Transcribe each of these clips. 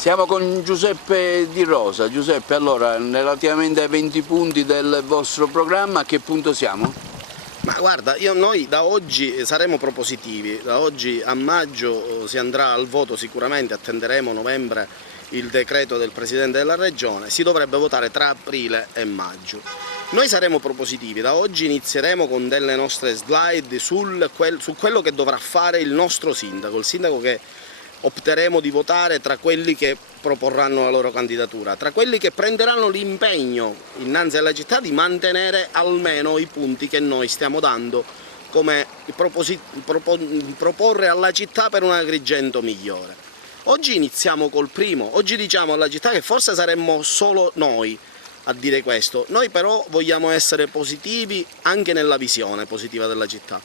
Siamo con Giuseppe Di Rosa. Giuseppe, allora, relativamente ai 20 punti del vostro programma, a che punto siamo? Ma guarda, noi da oggi saremo propositivi, da oggi a maggio si andrà al voto sicuramente, attenderemo novembre il decreto del Presidente della Regione, si dovrebbe votare tra aprile e maggio. Noi saremo propositivi, da oggi inizieremo con delle nostre slide su quello che dovrà fare il nostro sindaco, il sindaco che opteremo di votare tra quelli che proporranno la loro candidatura, tra quelli che prenderanno l'impegno innanzi alla città di mantenere almeno i punti che noi stiamo dando come proporre alla città per un Agrigento migliore. Oggi iniziamo col primo, oggi diciamo alla città che forse saremmo solo noi a dire questo, noi però vogliamo essere positivi anche nella visione positiva della città.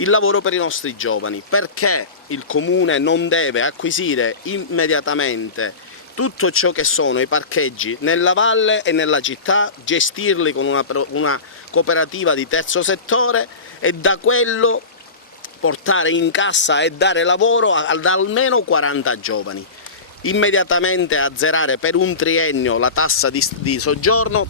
Il lavoro per i nostri giovani, perché il Comune non deve acquisire immediatamente tutto ciò che sono i parcheggi nella valle e nella città, gestirli con una cooperativa di terzo settore e da quello portare in cassa e dare lavoro ad almeno 40 giovani. Immediatamente azzerare per un triennio la tassa di soggiorno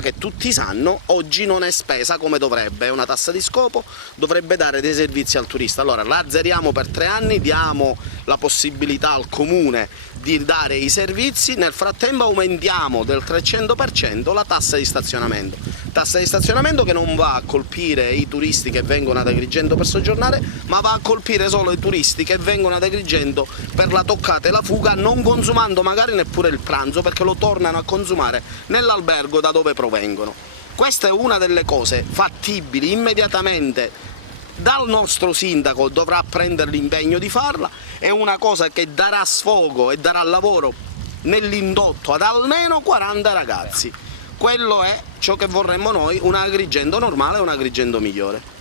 che tutti sanno oggi non è spesa come dovrebbe, è una tassa di scopo, dovrebbe dare dei servizi al turista. Allora la azzeriamo per 3 anni, diamo la possibilità al Comune di dare i servizi, nel frattempo aumentiamo del 300% la tassa di stazionamento che non va a colpire i turisti che vengono ad Agrigento per soggiornare, ma va a colpire solo i turisti che vengono ad Agrigento per la toccata e la fuga, non consumando magari neppure il pranzo perché lo tornano a consumare nell'albergo da dove provengono. Questa è una delle cose fattibili immediatamente. Dal nostro sindaco dovrà prendere l'impegno di farla, è una cosa che darà sfogo e darà lavoro nell'indotto ad almeno 40 ragazzi. Quello è ciò che vorremmo noi, un Agrigento normale e un Agrigento migliore.